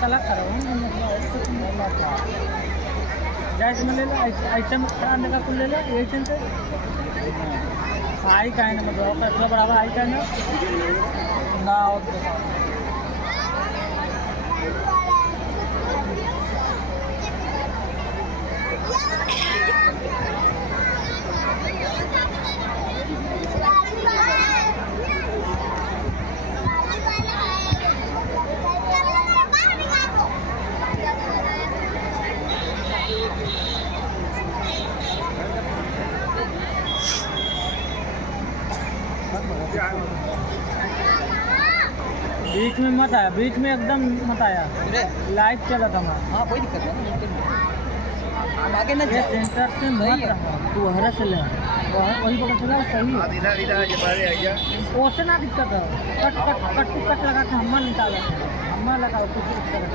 कला जायचं म्हणलेलं आईच्या मग खरा अंडे कापून लिहिलं यायचं ते आई काय ना मग कसला बराबर आई काय ना नाव बीच में मत आया, बीच में एकदम मत आया। लाइट चला था वहाँ। हाँ कोई दिक्कत नहीं, हम आगे न ये सेंटर से मत रहा, तू हरा से ले वही पकड़ चला सही है। उससे ना दिक्कत है, कट लगा के हम्मा निकाला, हम्मा लगा कुछ इस तरह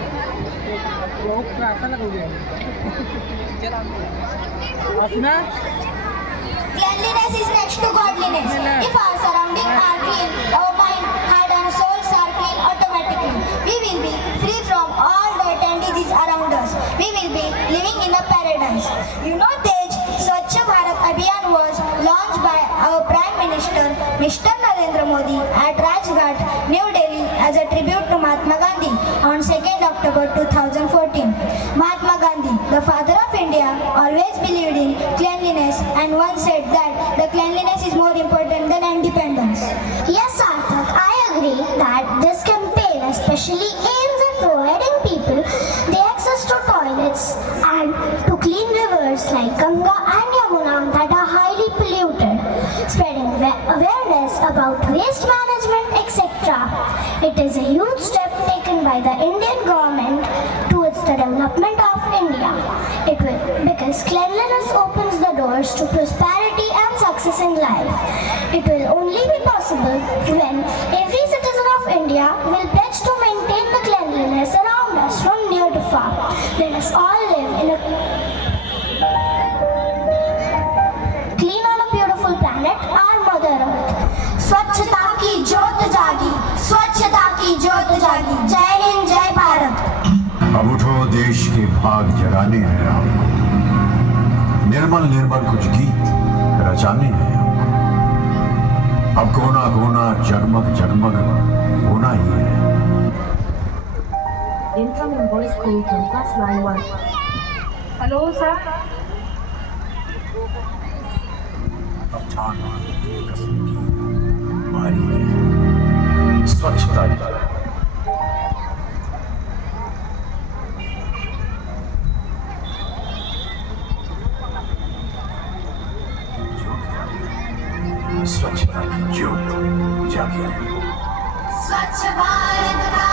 लोग ऐसा लगा अपना Cleanliness is next to godliness. If our surroundings are clean, our mind, heart and souls are clean automatically. We will be free from all dirt and disease around us. We will be living in a paradise. You know, Tej, Swachh Bharat Abhiyan was launched by our Prime Minister, Mr. Narendra Modi, at Rajghat, New Delhi, as a tribute to Mahatma Gandhi on 2nd October 2014. Mahatma Gandhi, the father of India, always believed in cleanliness and once said that the cleanliness is more important than independence. Yes, Sarthak, I agree that this campaign especially aims at providing people the access to toilets and to clean rivers like Ganga and Yamuna that are highly polluted, spreading awareness about waste management, etc. It is a huge step taken by the Indian government towards the development of India. It will, because cleanliness opens the doors to prosperity and success in life. It will only be possible when every citizen of India will pledge to maintain the cleanliness around us from near to far. Let us all live in a clean and a beautiful planet, our Mother Earth. स्वच्छता की ज्योत जागी, स्वच्छता की ज्योत जागी। जय हिंद, जय भारत। अब उठो, देश के भाग जगाने हैं आपको, निर्मल निर्मल कुछ गीत रचाने हैं आपको। अब कोना कोना जगमग जगमग होना ही है। Incoming voice call from class line 1. Hello, sir. अब ठान कसम की बारी है स्वच्छता की। स्वच्छता की ज्योत जागे। स्वच्छ भारत का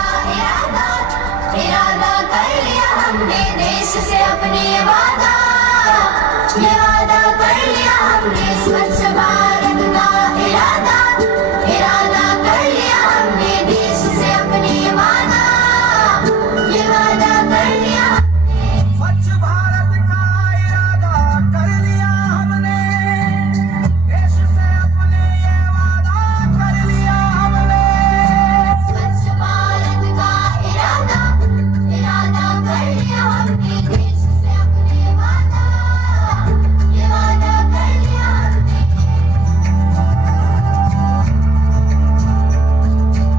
इरादा कर लिया हमने, देश से अपने वादा कर लिया हमने। स्वच्छ भारत का इरादा कर लिया हमने, देश से अपने वादा कर लिया। स्वच्छ भारत का इरादा कर लिया हमने, देश से अपने ये वादा कर लिया हमने। स्वच्छ भारत का इरादा कर लिया हमने, देश से अपने वादा कर लिया हमने।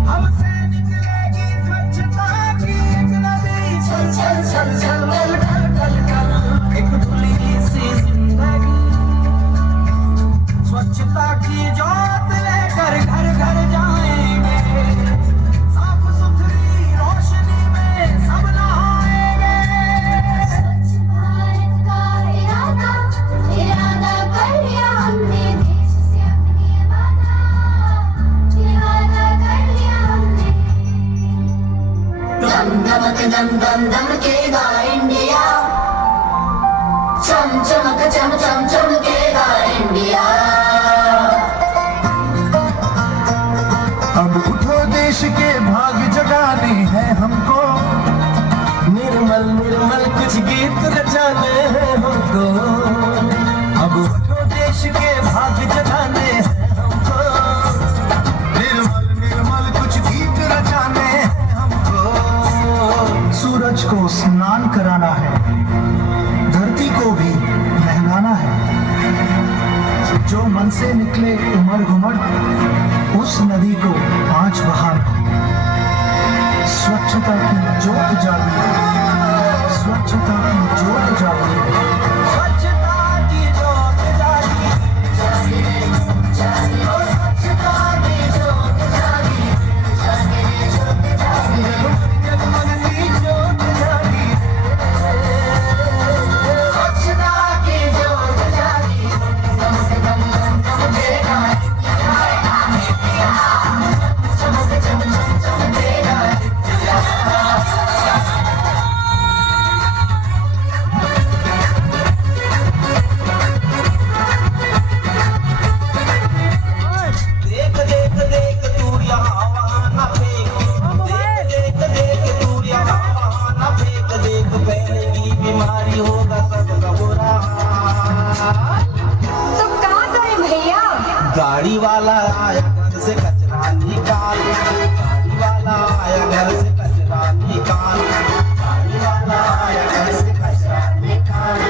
हमसे निकलेगी स्वच्छता की एक नदी, चल चल चल चल कल कल कल एक खुली सी जिंदगी। स्वच्छता की ज्योत लेकर घर घर जाएंगे, साफ सुथरी रोशनी में सब नहाएंगे। स्वच्छ भारत का इरादा कर लिया हमने, देश से अपने वादा कर लिया हमने। दम दमकेगा इंडिया, चमकेगा इंडिया। अब उठो, देश के भाग जगाने हैं हमको, निर्मल निर्मल कुछ गीत रचाने हैं हमको। अब उठो, देश के भाग जगाने हैं हमको, निर्मल निर्मल नदी को 5 बहार, स्वच्छता की जोत जागी, स्वच्छता की जोत जागी, स्वच्छता की जोत जागी, स्वच्छता की जोत जागी, जगमग सी जोत जागी, स्वच्छता की जोत जागी, देख देख देख तू यहाँ वहाँ न फेंक, देख देख देख तू यहाँ वहाँ न फेंक, देख फैलेगी बीमारी होगा सबका बुरा हाल। तो क्या करें भैया? गाड़ी वाला आया घर से कचरा निकाल, गाड़ी वाला आया घर से कचरा निकाल, गाड़ी वाला आया घर से कचरा निकाल,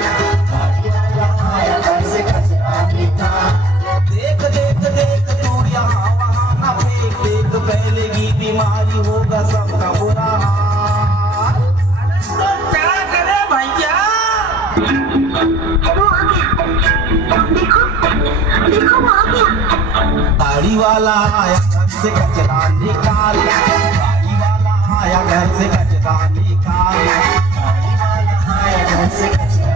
गाड़ी वाला आया घर से कचरा निकाल। देख देख देख तू यहाँ वहाँ न फेंक, देख फैलेगी बीमारी होगा सबका बुरा हाल। तो क्या करे भैया? गाड़ी वाला आया घर से कचरा निकाल, गाड़ी वाला आया घर से कचरा निकाल, गाड़ी वाला आया घर से कचरा